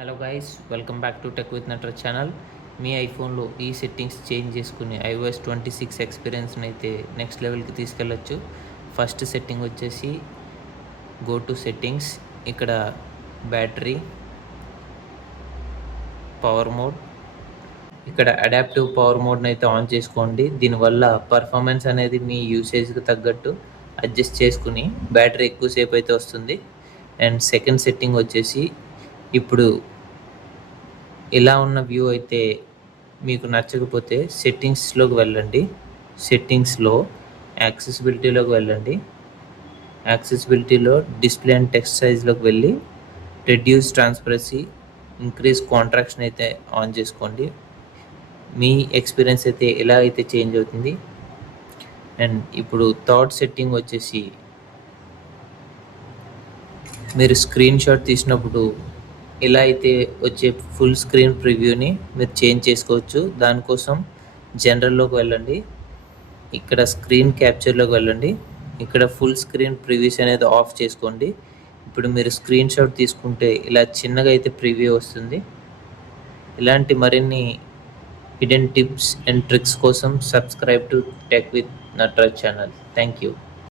Hello guys, welcome back to tech with నటర్ channel. మీ ఐఫోన్లో ఈ సెట్టింగ్స్ చేంజ్ చేసుకుని iOS 26 ఎక్స్పీరియన్స్ని అయితే నెక్స్ట్ లెవెల్కి తీసుకెళ్ళచ్చు. ఫస్ట్ సెట్టింగ్ వచ్చేసి గో టు సెట్టింగ్స్. ఇక్కడ బ్యాటరీ, పవర్ మోడ్, ఇక్కడ అడాప్టివ్ పవర్ మోడ్ని అయితే ఆన్ చేసుకోండి. దీనివల్ల పర్ఫార్మెన్స్ అనేది మీ యూసేజ్కి తగ్గట్టు అడ్జస్ట్ చేసుకుని బ్యాటరీ ఎక్కువసేపు అయితే వస్తుంది. అండ్ సెకండ్ సెట్టింగ్ వచ్చేసి ఇప్పుడు ఇలా ఉన్న వ్యూ అయితే మీకు నచ్చకపోతే సెట్టింగ్స్లోకి వెళ్ళండి. సెట్టింగ్స్లో యాక్సెసిబిలిటీలోకి వెళ్ళండి. యాక్సెసిబిలిటీలో డిస్ప్లే అండ్ టెక్స్ట్ సైజ్లోకి వెళ్ళి రెడ్యూస్ ట్రాన్స్పరెన్సీ, ఇంక్రీజ్ కాంట్రాక్షన్ అయితే ఆన్ చేసుకోండి. మీ ఎక్స్పీరియన్స్ అయితే ఎలా అయితే చేంజ్ అవుతుంది. అండ్ ఇప్పుడు థర్డ్ సెట్టింగ్ వచ్చేసి మీరు స్క్రీన్ షాట్ తీసినప్పుడు ఇలా అయితే వచ్చే ఫుల్ స్క్రీన్ ప్రివ్యూని మీరు చేంజ్ చేసుకోవచ్చు. దానికోసం జనరల్లోకి వెళ్ళండి. ఇక్కడ స్క్రీన్ క్యాప్చర్లోకి వెళ్ళండి. ఇక్కడ ఫుల్ స్క్రీన్ ప్రివ్యూస్ అనేది ఆఫ్ చేసుకోండి. ఇప్పుడు మీరు స్క్రీన్ షాట్ తీసుకుంటే ఇలా చిన్నగా అయితే ప్రివ్యూ వస్తుంది. ఇలాంటి మరిన్ని హిడెన్ టిప్స్ అండ్ ట్రిక్స్ కోసం subscribe to tech with Nataraj channel. Thank you.